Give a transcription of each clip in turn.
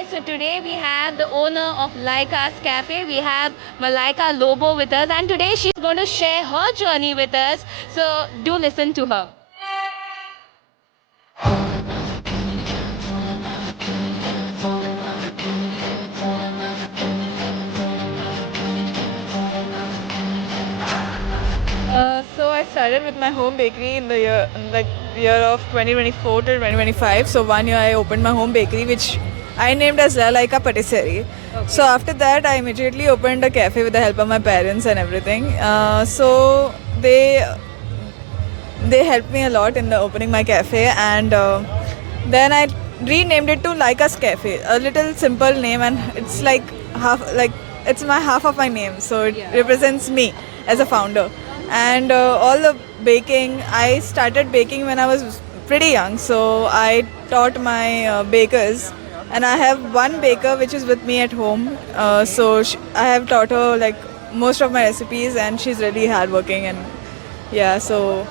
guys, so today we have the owner of Laika's Cafe. We have Malaika Lobo with us, and today she's going to share her journey with us. So do listen to her. So I started with my home bakery in the year of 2024 to 2025. So 1 year I opened my home bakery, which I named as La Laika Patisserie. So after that, I immediately opened a cafe with the help of my parents and everything. So they helped me a lot in the opening my cafe, and then I renamed it to Laika's Cafe, a little simple name, and it's like it's my half of my name, so it represents me as a founder. And all the baking, I started baking when I was pretty young, so I taught my bakers, and I have one baker which is with me at home. I have taught her like most of my recipes, and she's really hardworking, and yeah. So,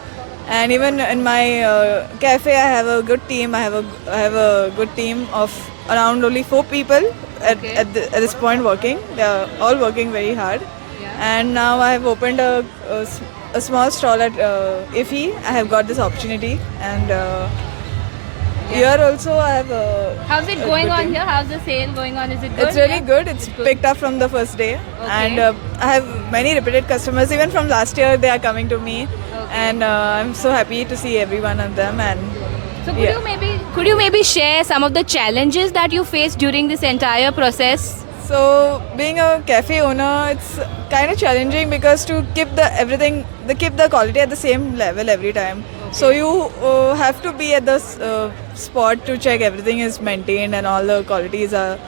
and even in my cafe, I have a good team. I have a good team of around only 4 people at this point working. They are all working very hard. And now I have opened a small stall at IFI. I have got this opportunity, and here also I have How's it going on here? How's the sale going on? Is it good? It's really good. It's picked up from the first day, and I have many repeated customers. Even from last year, they are coming to me, and I'm so happy to see every one of them. And So could you maybe share some of the challenges that you faced during this entire process? so being a cafe owner, it's kind of challenging because to keep the quality at the same level every time. So you have to be at the spot to check everything is maintained and all the qualities are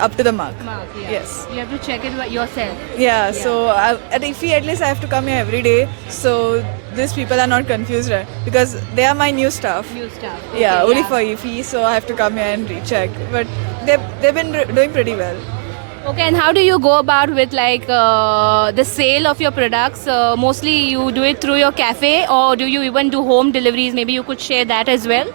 up to the mark. Yes. You have to check it yourself. Yeah, so at IFI at least I have to come here every day, so these people are not confused, right? Because they are my new staff. New stuff. Yeah, only for IFI, so I have to come here and recheck. But they've been doing pretty well. Okay, and how do you go about with like the sale of your products? Mostly you do it through your cafe, or do you even do home deliveries? Maybe you could share that as well.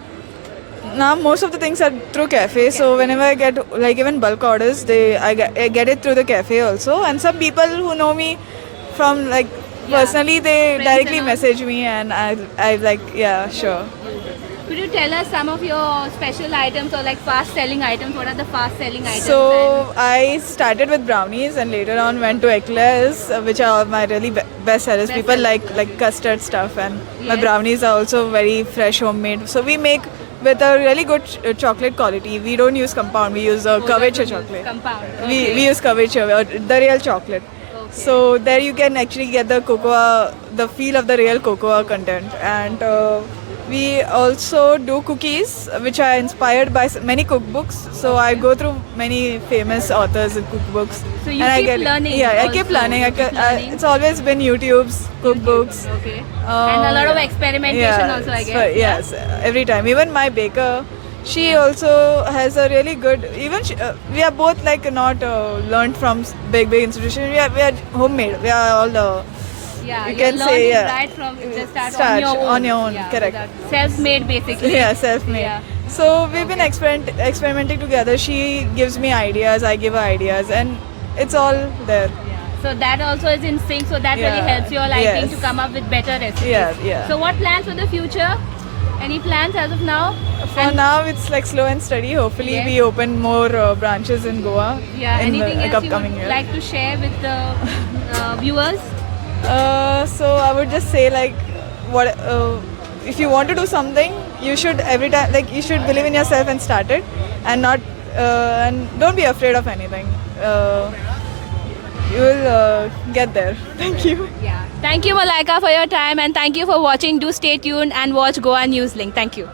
Now most of the things are through cafe, so whenever I get like even bulk orders, I get it through the cafe also. And some people who know me from like personally, they Friends directly and all. message me, and I like, yeah, sure. Could you tell us some of your special items or like fast selling items? What are the fast selling items? So I started with brownies and later on went to eclairs, which are my really best sellers. People like custard stuff, and my Yes. brownies are also very fresh, homemade. So we make with a really good chocolate quality. We don't use compound. We use curvature chocolate. Compound. We use curvature, the real chocolate. So there you can actually get the cocoa, the feel of the real cocoa content. And we also do cookies, which are inspired by many cookbooks. So I go through many famous authors and cookbooks. So you and I keep learning Yeah, I keep also. learning. You keep learning. It's always been YouTube's cookbooks. Okay. And a lot of Yeah. experimentation also, I guess. Yes, every time. Even my baker, she also has a really good. Even we are both like not learned from big institutions. We are homemade. We are all Yeah, you you're can say, learning yeah. right from just Start on your own, Yeah, correct. Self-made basically. yeah, self-made. Yeah. So we've been experimenting together. She gives me ideas, I give her ideas, and it's all there. So that also is in sync. So that really Yeah, helps you all, I think, yes. to come up with better recipes. Yeah. So what plans for the future? Any plans as of now? For now, it's like slow and steady. Hopefully, Yes. we open more branches in Goa Yeah. in Anything the else you upcoming would year. like to share with the viewers? So I would just say like, what if you want to do something, you should every time like you should believe in yourself and start it, and not and don't be afraid of anything. You will get there. Thank you. Yeah. Thank you, Malaika, for your time, and thank you for watching. Do stay tuned and watch Goa News Link. Thank you.